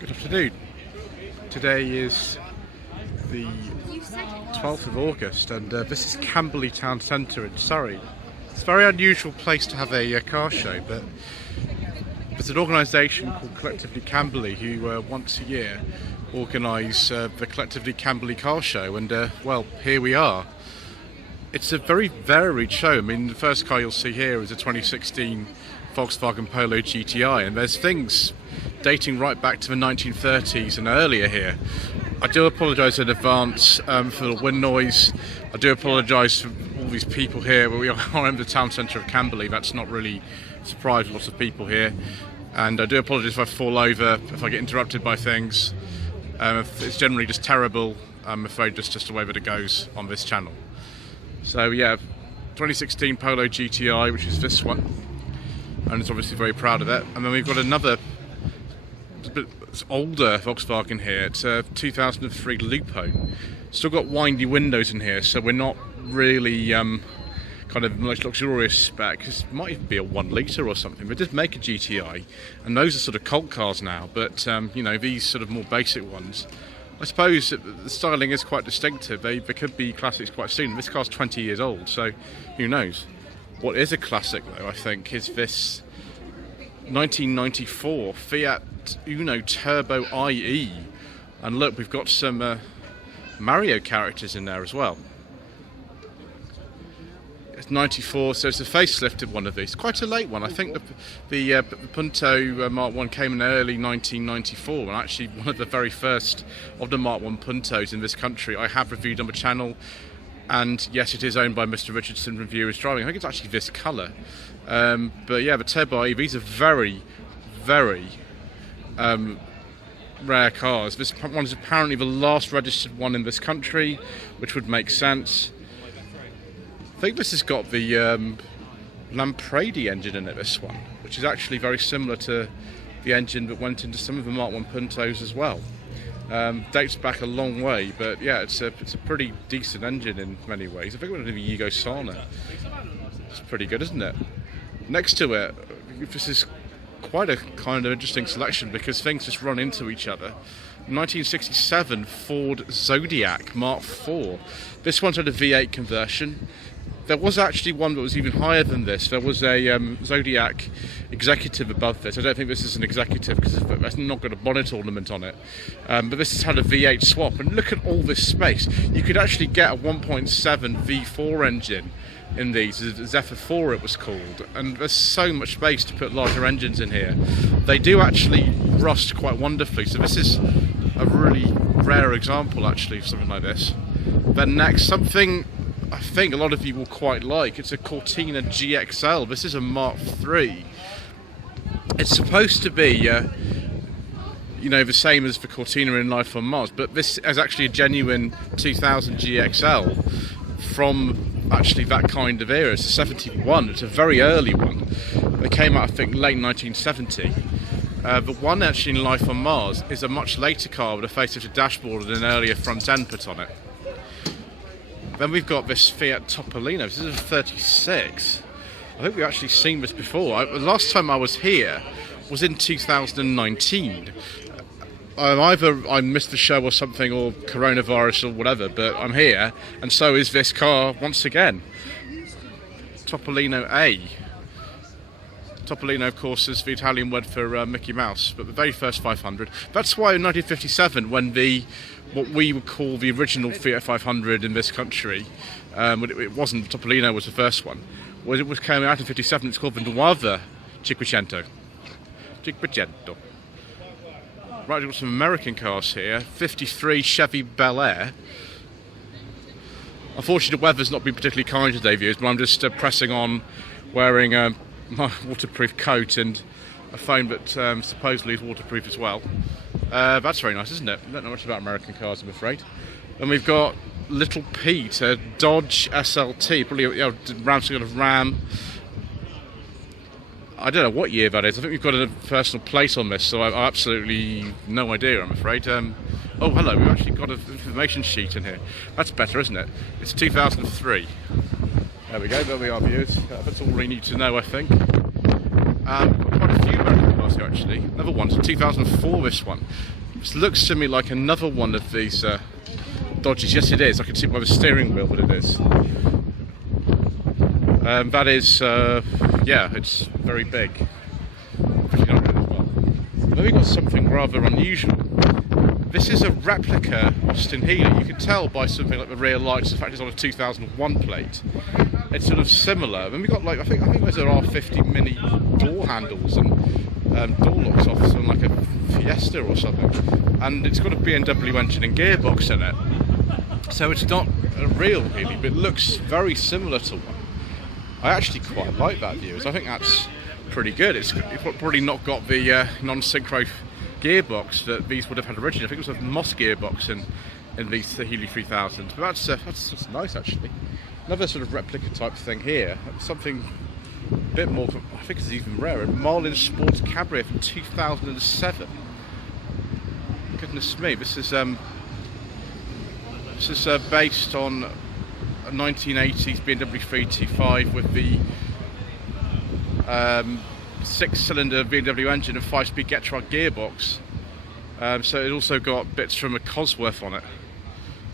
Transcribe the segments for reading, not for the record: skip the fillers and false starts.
Good afternoon. Today is the 12th of August and this is Camberley Town Centre in Surrey. It's a very unusual place to have a car show, but there's an organisation called Collectively Camberley who once a year organise the Collectively Camberley Car Show, and well, here we are. It's a very varied show. I mean, the first car you'll see here is a 2016 Volkswagen Polo GTI, and there's things dating right back to the 1930s and earlier here. I do apologise in advance for the wind noise. I do apologise for all these people here. We are in the town centre of Camberley. That's not really surprised lots of people here. And I do apologise if I fall over, if I get interrupted by things. It's generally just terrible. I'm afraid just the way that it goes on this channel. So yeah, 2016 Polo GTI, which is this one. And it's obviously very proud of it. And then we've got another it's older Volkswagen here. It's a 2003 Lupo. Still got windy windows in here, so we're not really kind of most luxurious spec. This might even be a 1 litre or something. They did make a GTI, and those are sort of cult cars now. But you know, these sort of more basic ones, I suppose the styling is quite distinctive. They could be classics quite soon. This car's 20 years old, so who knows? What is a classic though, I think, is this 1994 Fiat Uno Turbo IE, and look, we've got some Mario characters in there as well. It's 94, so it's a facelifted one of these. Quite a late one. I think the Punto Mark 1 came in early 1994, and actually one of the very first of the Mark 1 Puntos in this country I have reviewed on the channel. And yes, it is owned by Mr. Richardson from Viewers Driving. I think it's actually this colour. But yeah, the Turbo IE, these are very, very rare cars. This one is apparently the last registered one in this country, which would make sense. I think this has got the Lampredi engine in it, this one, which is actually very similar to the engine that went into some of the Mark 1 Puntos as well. Dates back a long way, but yeah, it's a pretty decent engine in many ways. I think we're going to do the Yugo Sana. It's pretty good, isn't it? Next to it, this is quite a kind of interesting selection because things just run into each other. 1967 Ford Zodiac Mark IV. This one's had a V8 conversion. There was actually one that was even higher than this. There was a Zodiac Executive above this. I don't think this is an Executive because it's not got a bonnet ornament on it. But this has had a V8 swap. And look at all this space. You could actually get a 1.7 V4 engine in these. Zephyr 4 it was called. And there's so much space to put larger engines in here. They do actually rust quite wonderfully. So this is a really rare example actually of something like this. Then next, something I think a lot of you will quite like. It's a Cortina GXL. This is a Mark III. It's supposed to be, you know, the same as the Cortina in Life on Mars, but this is actually a genuine 2000 GXL from actually that kind of era. It's a 71. It's a very early one. It came out, I think, late 1970. The one actually in Life on Mars is a much later car with a facelifted dashboard and an earlier front end put on it. Then we've got this Fiat Topolino. This is a 36. I think we've actually seen this before. The last time I was here was in 2019. Either I missed the show or something, or coronavirus or whatever, but I'm here, and so is this car once again. Topolino A. Topolino, of course, is the Italian word for Mickey Mouse, but the very first 500. That's why in 1957, when what we would call the original Fiat 500 in this country, it wasn't, Topolino was the first one. When it was coming out in 57, it's called the Nuova Cinquecento. Cinquecento. Right, we've got some American cars here. 53 Chevy Bel Air. Unfortunately, the weather's not been particularly kind today, viewers, but I'm just pressing on, wearing my waterproof coat and a phone that supposedly is waterproof as well. That's very nice, isn't it? I don't know much about American cars, I'm afraid. And we've got Little Pete, a Dodge SLT, probably a Ram. I don't know what year that is. I think we've got a personal plate on this, so I've absolutely no idea, I'm afraid. Oh, hello, we've actually got an information sheet in here. That's better, isn't it? It's 2003. There we go, there we are, viewers. That's all we need to know, I think. We've got quite a few American cars cars here actually. Another one, it's a 2004 this one. This looks to me like another one of these Dodges. Yes it is, I can see by the steering wheel what it is. That is, yeah, it's very big. Pretty nice as well. Then we've got something rather unusual. This is a replica Austin-Heeley. You can tell by something like the rear lights, the fact it's on a 2001 plate. It's sort of similar. Then we've got like, I think those are R50 mini door handles and door locks off something like a Fiesta or something. And it's got a BMW engine and gearbox in it. So it's not a real Heeley, but it looks very similar to one. I actually quite like that view. I think that's pretty good. It's probably not got the non-synchro gearbox that these would have had originally. I think it was a Moss gearbox in these Heeley 3000s. But that's nice actually. Another sort of replica type thing here. Something a bit more, I think it's even rarer. Marlin Sports Cabriolet from 2007. Goodness me, this is based on a 1980s BMW 325 with the 6-cylinder BMW engine and 5-speed Getrag gearbox. So it also got bits from a Cosworth on it.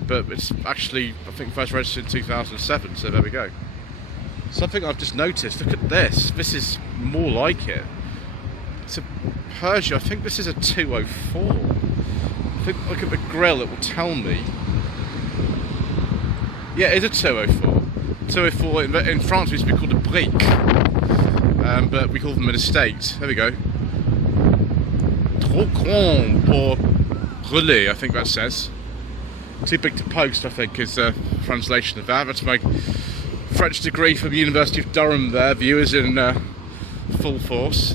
But it's actually, I think, first registered in 2007, so there we go. Something I've just noticed, look at this. This is more like it. It's a Peugeot, I think this is a 204. I think, look at the grille, it will tell me. Yeah, it is a 204. 204 in France used to be called a brique, but we call them an estate. There we go. Trop grand pour rouler, I think that says. Too big to post, I think, is a translation of that. That's my French degree from the University of Durham there, viewers in full force.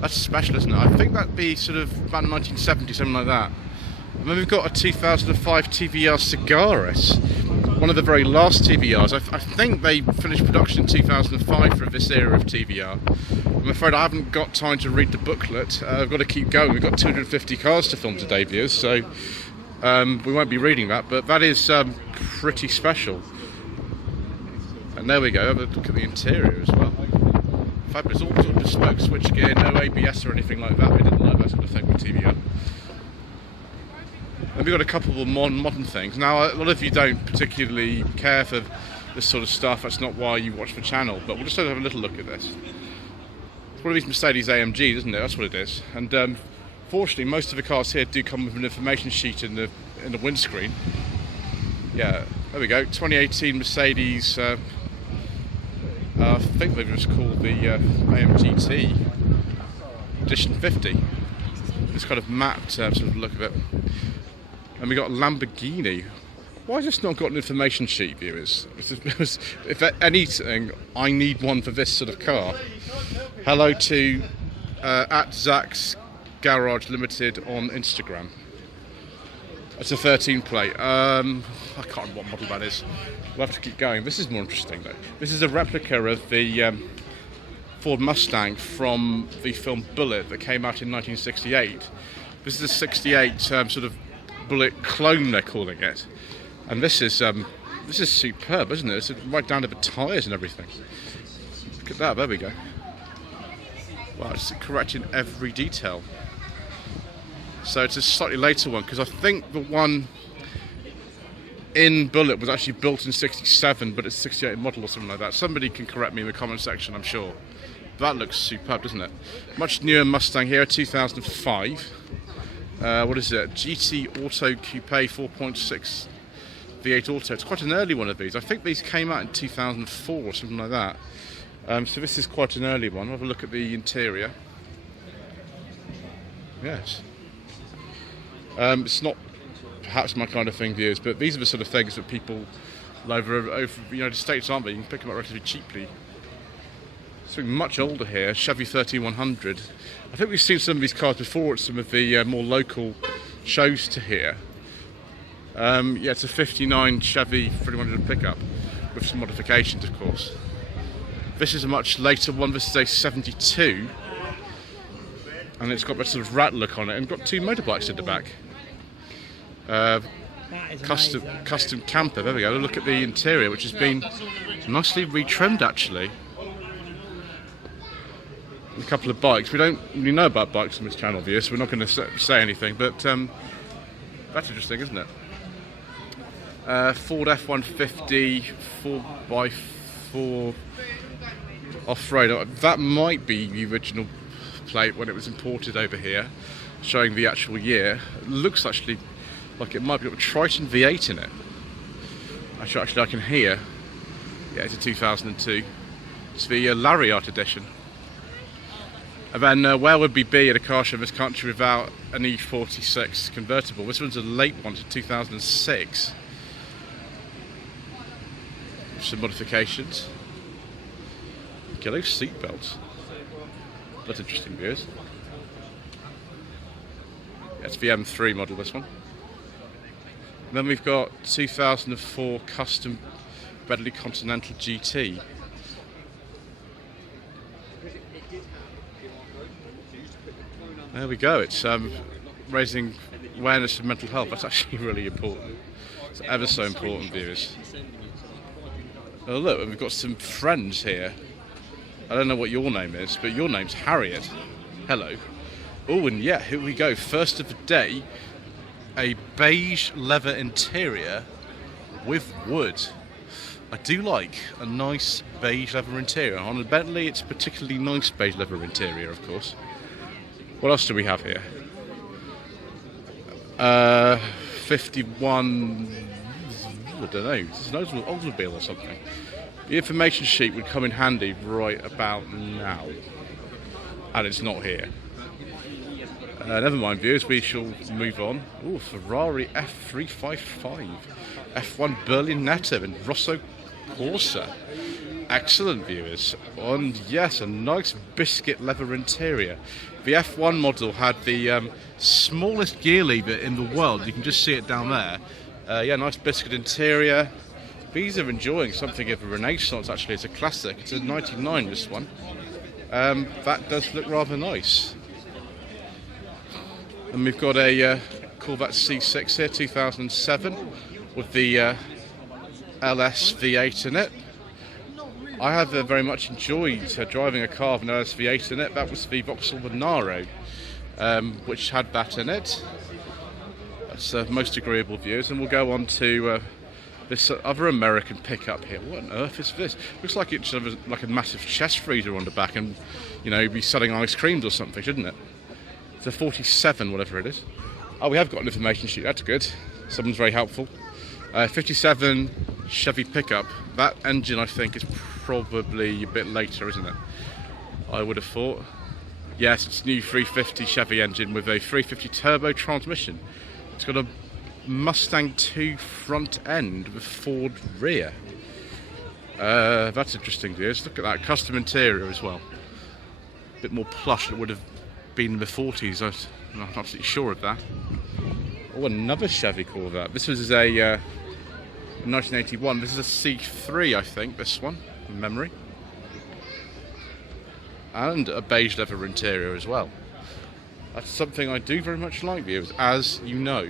That's special, isn't it? I think that'd be sort of about 1970, something like that. And then we've got a 2005 TVR Cigaris, one of the very last TVRs. I think they finished production in 2005 for this era of TVR. I'm afraid I haven't got time to read the booklet. I've got to keep going. We've got 250 cars to film today, viewers, so we won't be reading that, but that is pretty special. And there we go, have a look at the interior as well. Fabulous, all sort of bespoke switchgear, no ABS or anything like that. We didn't like that sort of thing with TVR. And we've got a couple of modern things. Now, a lot of you don't particularly care for this sort of stuff, that's not why you watch the channel, but we'll just have a little look at this. It's one of these Mercedes AMGs, isn't it? That's what it is. And fortunately, most of the cars here do come with an information sheet in the windscreen. Yeah, there we go. 2018 Mercedes. I think they've just called the AMG T Edition 50. This kind of matte sort of look of it. And we got Lamborghini. Why has this not got an information sheet, viewers? If anything, I need one for this sort of car. Hello to at Zach's Garage Limited on Instagram. It's a 13 plate. I can't remember what model that is. We'll have to keep going. This is more interesting though. This is a replica of the Ford Mustang from the film Bullet that came out in 1968. This is a 68 sort of Bullet clone, they're calling it. And this is superb, isn't it? It's right down to the tyres and everything. Look at that, there we go. Wow, it's correct in every detail. So it's a slightly later one, because I think the one in Bullet was actually built in 67, but it's 68 model or something like that. Somebody can correct me in the comment section, I'm sure. That looks superb, doesn't it? Much newer Mustang here, 2005. What is it? GT Auto Coupe 4.6 V8 Auto. It's quite an early one of these. I think these came out in 2004 or something like that. So this is quite an early one. We'll have a look at the interior. Yes. It's not perhaps my kind of thing, viewers, but these are the sort of things that people over the United States, aren't they? You can pick them up relatively cheaply. Something much older here, Chevy 13100. I think we've seen some of these cars before at some of the more local shows to here. Yeah, it's a 59 Chevy 3100 pickup with some modifications, of course. This is a much later one. This is a 72, and it's got that sort of rat look on it, and got two motorbikes in the back. Custom camper. There we go. Look at the interior, which has been nicely retrimmed actually. a couple of bikes. We don't really know about bikes on this channel, viewers, so we're not going to say anything, but that's interesting, isn't it? Ford F-150 4x4 off-road. That might be the original plate when it was imported over here, showing the actual year. It looks actually like it might be got a Triton V8 in it. Actually I can hear. Yeah, it's a 2002. It's the Lariat edition. And then where would we be at a car show in this country without an E46 convertible? This one's a late one, to 2006. Some modifications. Yellow seatbelts. That's interesting, viewers. Yeah, it's the M3 model, this one. And then we've got 2004 custom Bentley Continental GT. There we go. It's raising awareness of mental health. That's actually really important. It's ever so important, viewers. Oh look, we've got some friends here. I don't know what your name is, but your name's Harriet. Hello. Oh, and yeah, here we go. First of the day, a beige leather interior with wood. I do like a nice beige leather interior. On a Bentley, it's a particularly nice beige leather interior, of course. What else do we have here? 51... I don't know. It's an Oldsmobile or something. The information sheet would come in handy right about now. And it's not here. Never mind, viewers, we shall move on. Oh, Ferrari F355, F1 Berlinetta in Rosso Corsa. Excellent, viewers. And yes, a nice biscuit leather interior. The F1 model had the smallest gear lever in the world. You can just see it down there. Yeah, nice biscuit interior. These are enjoying something of a renaissance, actually. It's a classic. It's a 99, this one. That does look rather nice. And we've got a Corvette C6 here, 2007, with the LS V8 in it. I have very much enjoyed driving a car with an LS V8 in it. That was the Vauxhall Monaro, which had that in it. That's most agreeable, viewers. And we'll go on to this other American pickup here. What on earth is this? Looks like it should have like a massive chest freezer on the back and, you know, be selling ice creams or something, shouldn't it? It's a 47, whatever it is. Oh, we have got an information sheet. That's good. Someone's very helpful. 57 Chevy pickup. That engine, I think, is probably a bit later, isn't it? I would have thought. Yes, it's new 350 Chevy engine with a 350 turbo transmission. It's got a Mustang 2 front end with Ford rear. That's interesting, viewers. Look at that custom interior as well. A bit more plush than it would have been in the 40s. I'm not absolutely sure of that. Oh, another Chevy Corvette. This was a 1981. This is a C3, I think. This one, from memory, and a beige leather interior as well. That's something I do very much like, viewers, as you know.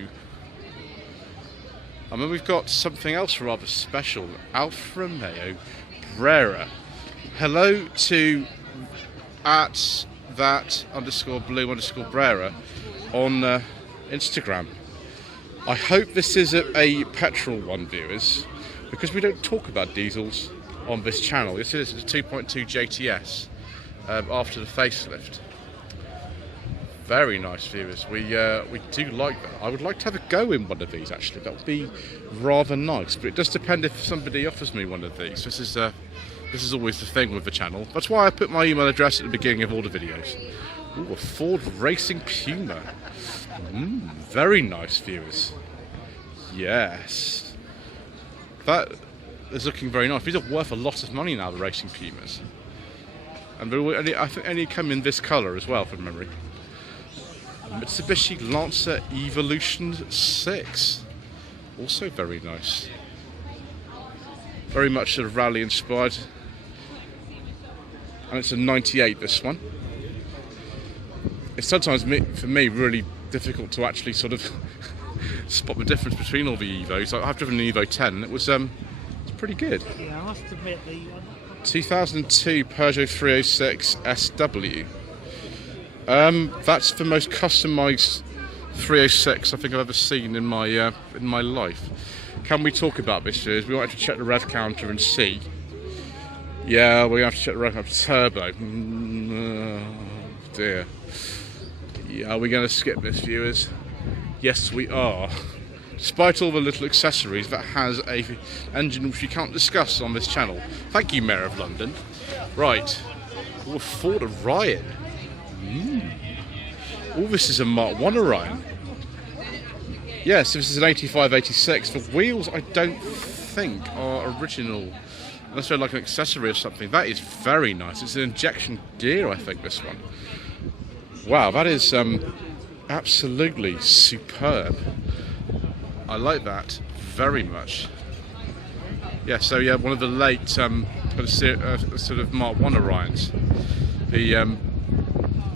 And then we've got something else rather special. Alfa Romeo Brera. Hello to @that_blue_Brera on Instagram. I hope this is a petrol one, viewers, because we don't talk about diesels on this channel. This is a 2.2 JTS after the facelift. Very nice, viewers. We do like that. I would like to have a go in one of these, actually. That would be rather nice, but it does depend if somebody offers me one of these. This is always the thing with the channel. That's why I put my email address at the beginning of all the videos. Ooh, a Ford Racing Puma. Very nice, viewers. Yes. That is looking very nice. These are worth a lot of money now, the Racing Pumas. And I think only come in this colour as well, from memory. Mitsubishi Lancer Evolution 6. Also very nice. Very much sort of rally inspired. And it's a 98, this one. It's sometimes, for me, really difficult to actually sort of spot the difference between all the Evos. I've driven an Evo 10, and it's pretty good. Yeah, I must admit 2002 Peugeot 306 SW. That's the most customised 306 I think I've ever seen in my life. Can we talk about this? We might have to check the rev counter and see. Yeah, we're going to have to check the rev counter. Turbo. Oh dear. Yeah, are we going to skip this, viewers? Yes, we are. Despite all the little accessories, that has a engine which you can't discuss on this channel. Thank you, Mayor of London. Right. Oh, Ford Orion. Oh, this is a Mark 1 Orion. Yes, this is an 85-86. The wheels, I don't think, are original. Unless they're like an accessory or something. That is very nice. It's an injection gear, I think, this one. Wow, that is absolutely superb. I like that very much. Yeah, so yeah, one of the late sort of Mark 1 Orions. The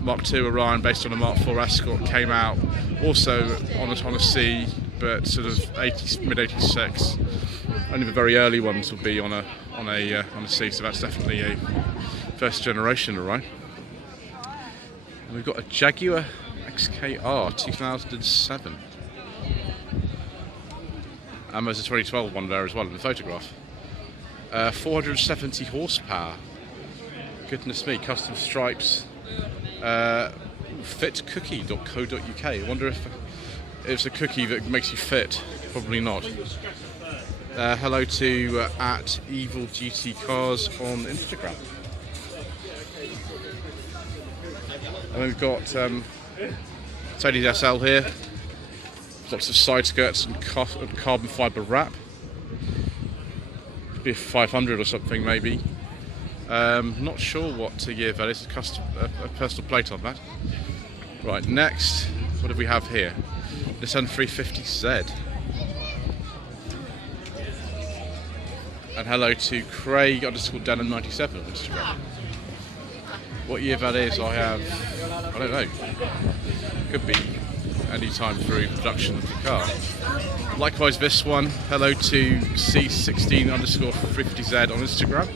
Mark 2 Orion, based on a Mark 4 Escort, came out also on a C, but sort of mid-86. Only the very early ones will be on a C, so that's definitely a first generation Orion. And we've got a Jaguar XKR 2007. And there's a 2012 one there as well in the photograph. 470 horsepower. Goodness me, custom stripes. Fitcookie.co.uk. I wonder if it's a cookie that makes you fit. Probably not. Hello to at Evil GT Cars on Instagram. And we've got Mercedes SL here. Lots of side skirts and carbon fibre wrap. Could be a 500 or something maybe. Not sure what year that is. A personal plate on that. Right, next, what do we have here? Nissan 350Z. And hello to Craig_Denon97 on Instagram. What year that is, I don't know. Could be any time through production of the car. Likewise, this one, hello to C16_350Z on Instagram.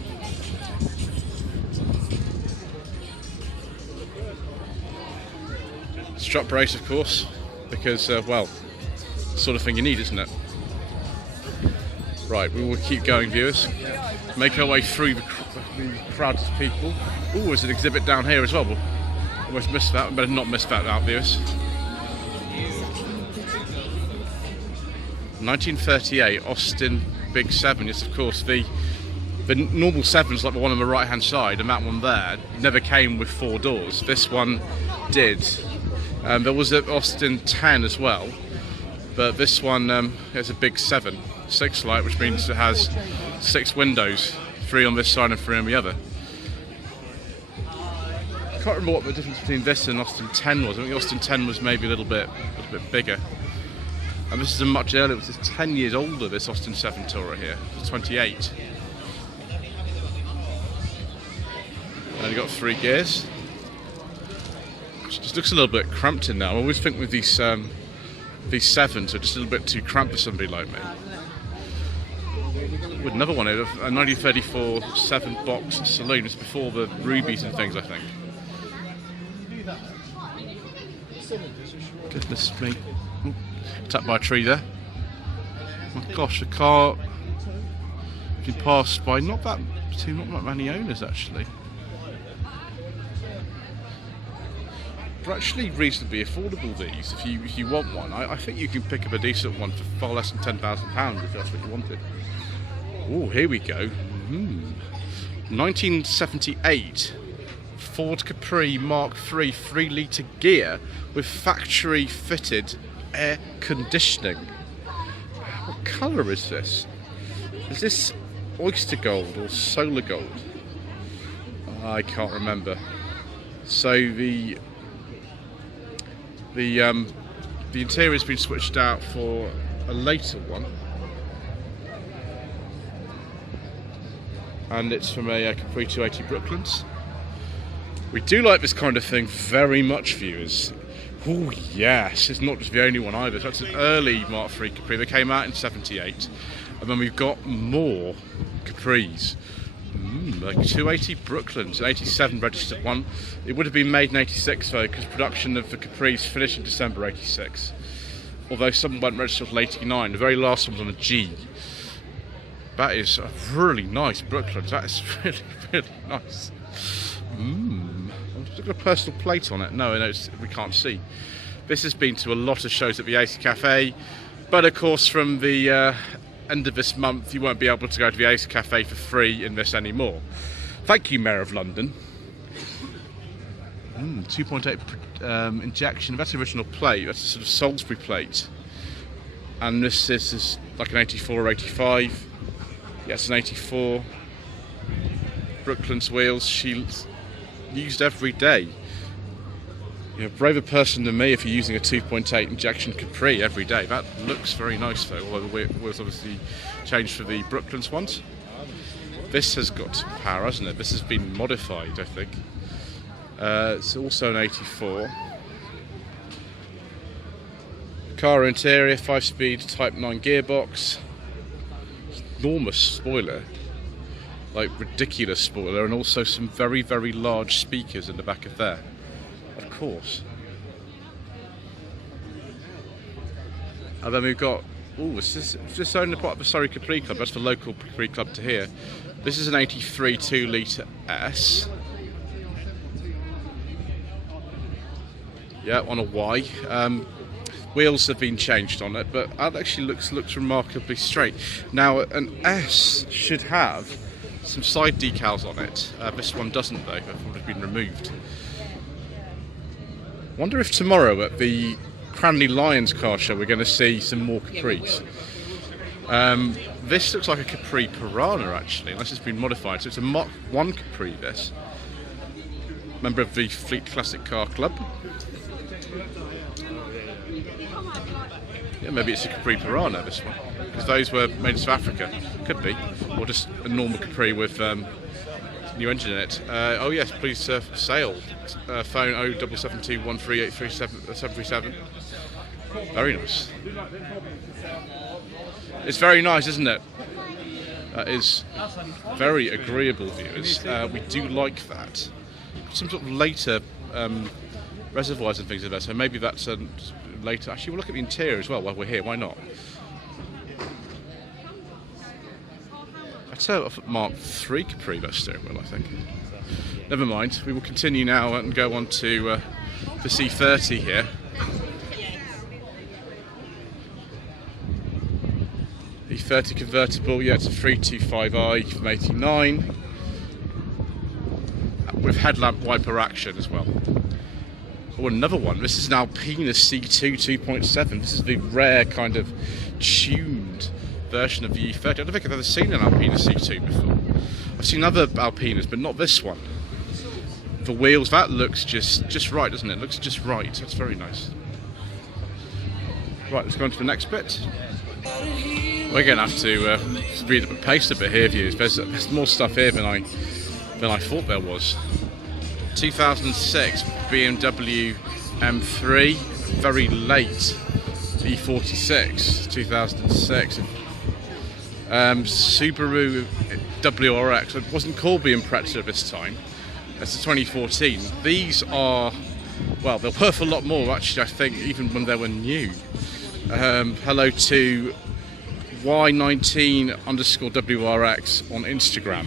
Strut brace, of course, because, well, sort of thing you need, isn't it? Right, we will keep going, viewers. Make our way through the crowds of people. Oh, there's an exhibit down here as well. We'll almost missed that. We better not miss that out, viewers. 1938 Austin Big 7. Yes, of course, the normal 7's like the one on the right hand side, and that one there never came with 4 doors. This one did. There was an Austin 10 as well, but this one has a big 7, 6 light, which means it has 6 windows, 3 on this side and 3 on the other. I can't remember what the difference between this and Austin 10 was. I think the Austin 10 was maybe a little bit bigger. And this is a much earlier, this is 10 years older, this Austin 7 Tourer here. It's 28. And you've got 3 gears. It just looks a little bit cramped in now. I always think with these 7s are just a little bit too cramped for somebody like me. With another one here, a 1934 7-box saloon. It's before the rubies and things, I think. Goodness me. Ooh, tapped by a tree there. Oh my gosh, the car been passed by not that many owners actually. They're actually reasonably affordable, these. If you want one, I think you can pick up a decent one for far less than £10,000 if that's what you wanted. Oh, here we go. 1978 Ford Capri Mark III 3-litre gear with factory fitted air conditioning. What colour is this? Is this oyster gold or solar gold? I can't remember. So the interior has been switched out for a later one, and it's from a Capri 280 Brooklands. We do like this kind of thing very much, viewers. Oh yes, it's not just the only one either. That's an early Mark III Capri. They came out in '78, And then we've got more Capris. Like 280 Brooklands, an 87 registered one. It would have been made in 86 though, because production of the Capris finished in December 86. Although some weren't registered until 89. The very last one was on a G. That is a really nice Brooklands. That is really, really nice. I've got a personal plate on it. No, we can't see. This has been to a lot of shows at the Ace Cafe, but of course from the end of this month you won't be able to go to the Ace Cafe for free in this anymore. Thank you, Mayor of London. 2.8 injection. That's the original plate. That's a sort of Salisbury plate. And this is like an 84 or 85. Yes, an 84. Brooklands wheels. She's used every day. You're a braver person than me if you're using a 2.8 injection Capri every day. That looks very nice though, although the wheels obviously changed for the Brooklands ones. This has got some power, hasn't it? This has been modified, I think. It's also an 84. Car interior, 5-speed Type 9 gearbox. Enormous spoiler. Like ridiculous spoiler, and also some very, very large speakers in the back of there. Of course. And then we've got, this is just only part of the Surrey Capri Club. That's the local Capri Club to here. This is an 83 2-litre S. Yeah, on a Y. Wheels have been changed on it, but that actually looks remarkably straight. Now, an S should have some side decals on it. This one doesn't though, that would have been removed. Wonder if tomorrow at the Camberley Lions Car Show we're going to see some more Capris. This looks like a Capri Piranha actually, unless it's been modified. So it's a Mach 1 Capri, this. Member of the Fleet Classic Car Club. Yeah, maybe it's a Capri Piranha, this one. Because those were made in South Africa. Could be. Or just a normal Capri with new engine in it. Oh yes, please for sale. Phone 077213837. Very nice. It's very nice, isn't it? That is very agreeable, viewers. We do like that. Some sort of later reservoirs and things like that, so maybe that's later. Actually, we'll look at the interior as well while we're here. Why not? I'd say a Mark III Capri, that steering wheel, I think. Never mind. We will continue now and go on to the C30 here. The 30 convertible, yeah, it's a 325i from 89 with headlamp wiper action as well. Oh, another one. This is an Alpina C2 2.7. This is the rare kind of tuned version of the E30. I don't think I've ever seen an Alpina C2 before. I've seen other Alpinas, but not this one. The wheels, that looks just right, doesn't it? It looks just right. That's very nice. Right, let's go on to the next bit. We're going to have to speed up the pace a bit here, viewers. There's more stuff here than I thought there was. 2006 BMW M3, very late E46, 2006. Subaru WRX. It wasn't called the Impreza at this time. That's the 2014. These are, well, they're worth a lot more actually, I think, even when they were new. Hello to Y19_WRX on Instagram.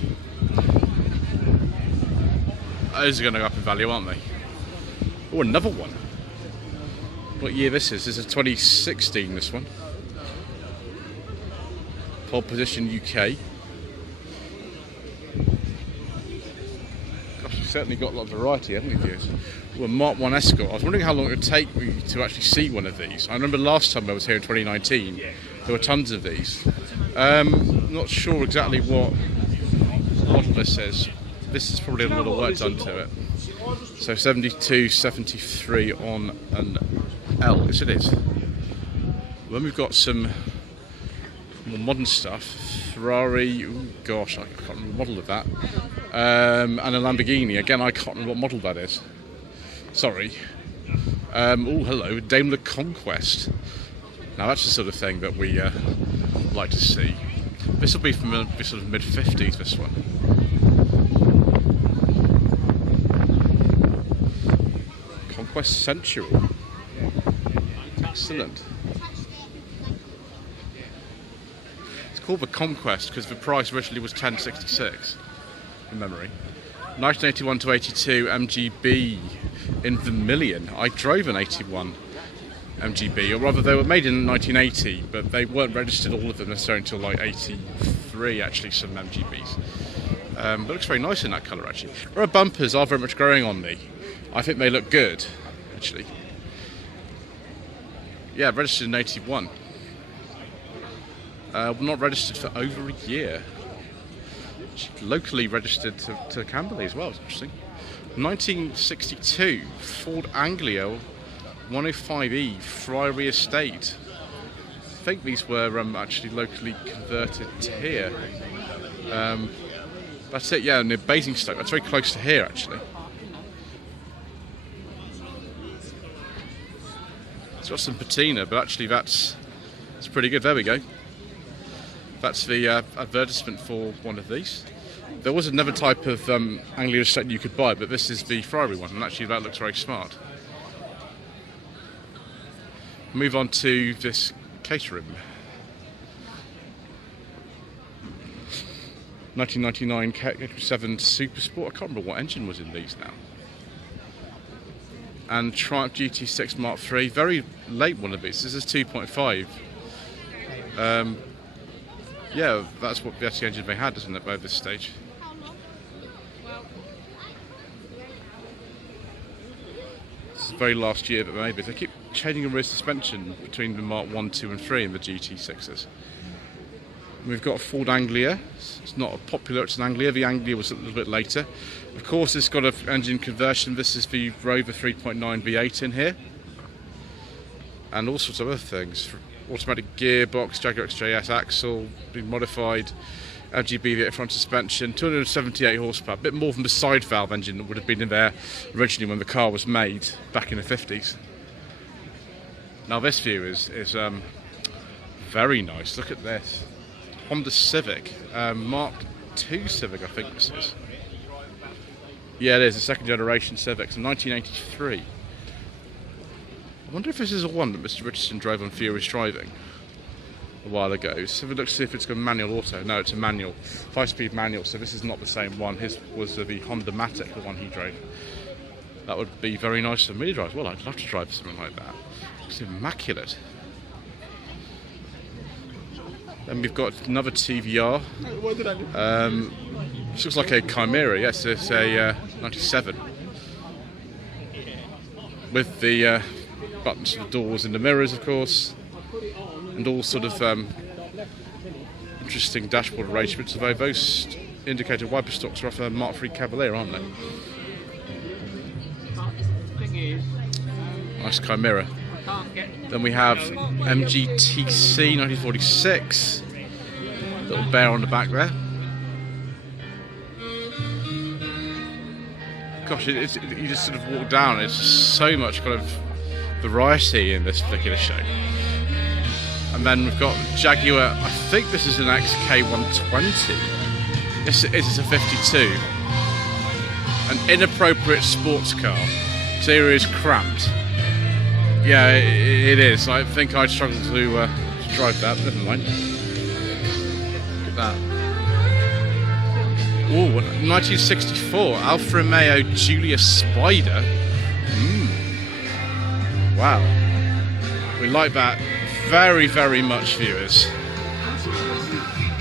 Those are going to go up in value, aren't they? Oh, another one. What year this is? This is 2016, this one. Pole position UK. Gosh, you've certainly got a lot of variety, haven't you, viewers? Well, Mark 1 Escort. I was wondering how long it would take me to actually see one of these. I remember last time I was here in 2019, there were tons of these. Not sure exactly what model this is. This is probably a lot of work done to it. So 72, 73 on an L. Yes, it is. Then we've got some more modern stuff. Ferrari, oh gosh, I can't remember the model of that. And a Lamborghini. Again, I can't remember what model that is. Sorry. Oh, hello, Daimler Conquest. Now that's the sort of thing that we like to see. This will be from the sort of mid-50s, this one. Conquest Century. Excellent. It's called the Conquest because the price originally was $10.66, from memory. 1981 to 82 MGB in the million. I drove an 81 MGB, or rather they were made in 1980, but they weren't registered, all of them, necessarily until like 83 actually, some MGBs. But it looks very nice in that colour actually. Rear bumpers are very much growing on me. I think they look good actually. Yeah, registered in 81. Not registered for over a year. Locally registered to Camberley as well, it's interesting. 1962 Ford Anglia 105E Friary Estate. I think these were actually locally converted to here. That's it, yeah, near Basingstoke. That's very close to here actually. It's got some patina, but actually that's pretty good. There we go. That's the advertisement for one of these. There was another type of Anglia Estate you could buy, but this is the Friary one, and actually that looks very smart. Move on to this Caterham. 1999 K7 Super Sport. I can't remember what engine was in these now. And Triumph GT6 Mark III. Very late one of these. This is 2.5. Yeah, that's what the engine they had, isn't it, by this stage? This is the very last year that maybe. They keep changing the rear suspension between the Mark 1, 2 and 3 and the GT6s. We've got a Ford Anglia. It's not a popular, it's an Anglia. The Anglia was a little bit later. Of course, it's got an engine conversion. This is the Rover 3.9 V8 in here. And all sorts of other things. Automatic gearbox, Jaguar XJS axle, been modified, MGB V8 front suspension, 278 horsepower, a bit more than the side valve engine that would have been in there originally when the car was made back in the 50s. Now this view is very nice. Look at this. Honda Civic, Mark II Civic I think this is. Yeah, it is, a second generation Civic, so 1983. I wonder if this is the one that Mr. Richardson drove on Furious Driving a while ago. So let's see if it's got manual auto. No, it's a manual, 5-speed manual, so this is not the same one. His was the Honda Matic, the one he drove. That would be very nice for me to drive. Well, I'd love to drive something like that. It's immaculate. Then we've got another TVR. This looks like a Chimera, yes, it's a 97. With the buttons for the doors and the mirrors, of course, and all sort of interesting dashboard arrangements. Although those indicator wiper stalks are off a Mark III Cavalier, aren't they? Nice Chimera. Then we have MGTC 1946, little bear on the back there. Gosh, you just sort of walk down, it's so much kind of variety in this particular show. And then we've got Jaguar, I think this is an XK120. Yes, it is, it's a 52. An inappropriate sports car. Interior is cramped. Yeah, it is. I think I'd struggle to drive that, never mind. Look at that. Ooh, 1964 Alfa Romeo Giulia Spider. Wow. We like that very, very much, viewers.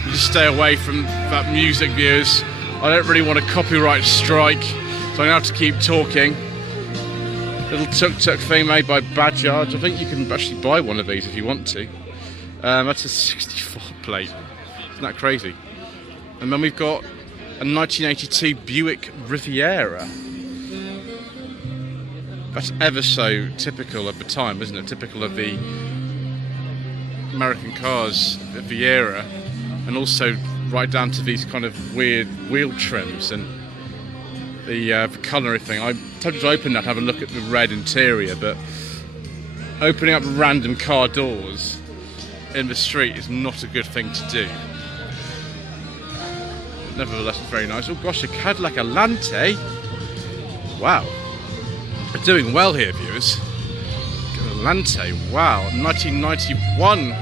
You just stay away from that music, viewers. I don't really want a copyright strike, so I'm going to have to keep talking. Little tuk-tuk thing made by Bajaj. I think you can actually buy one of these if you want to. That's a 64 plate. Isn't that crazy? And then we've got a 1982 Buick Riviera. That's ever so typical of the time, isn't it? Typical of the American cars of the era, and also right down to these kind of weird wheel trims and the colour thing. I'm tempted to open that and have a look at the red interior, but opening up random car doors in the street is not a good thing to do. nevertheless it's very nice. Oh gosh, a Cadillac Alante. Wow, we're doing well here, viewers. Alante, wow, 1991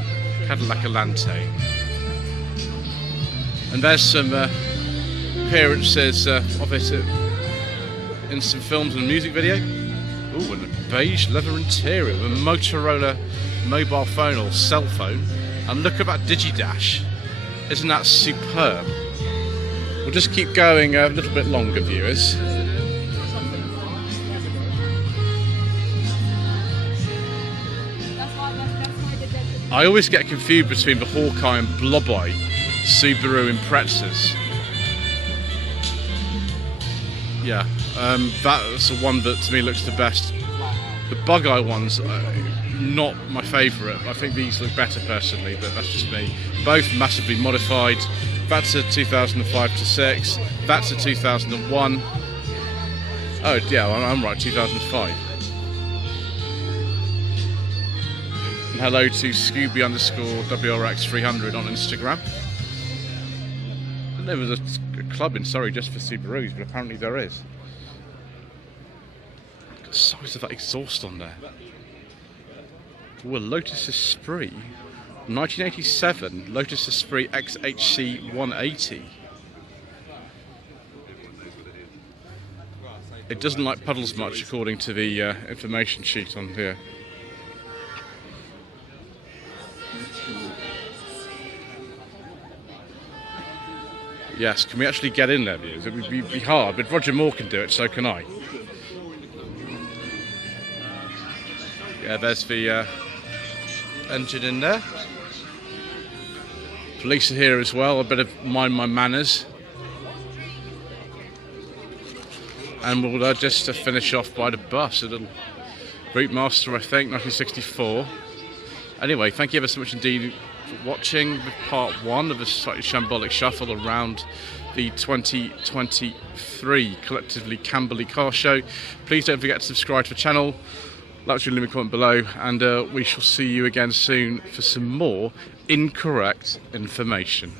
Cadillac Alante. And there's some appearances of it in some films and music video. Ooh, and a beige leather interior with a Motorola mobile phone or cell phone. And look at that DigiDash. Isn't that superb? We'll just keep going a little bit longer, viewers. I always get confused between the Hawkeye and Blobeye Subaru Imprezas. Yeah, that's the one that to me looks the best. The Bug-Eye ones, not my favourite. I think these look better personally, but that's just me. Both massively modified. That's a 2005 to 6. That's a 2001. Oh yeah, I'm right, 2005. And hello to Scooby_WRX300 on Instagram. I didn't know there was a club in Surrey just for Subarus, but apparently there is. Look at the size of that exhaust on there. Ooh, a Lotus Esprit. 1987 Lotus Esprit XHC 180. It doesn't like puddles much according to the information sheet on here. Yes, can we actually get in there, viewers? It would be hard, but Roger Moore can do it, so can I. Yeah, there's the engine in there. Police are here as well, I better mind my manners. And we'll just finish off by the bus, a little Route Master, I think, 1964. Anyway, thank you ever so much indeed for watching part 1 of the Slightly Shambolic Shuffle around the 2023 Collectively Camberley Car Show. Please don't forget to subscribe to the channel, like to leave a comment below, and we shall see you again soon for some more incorrect information.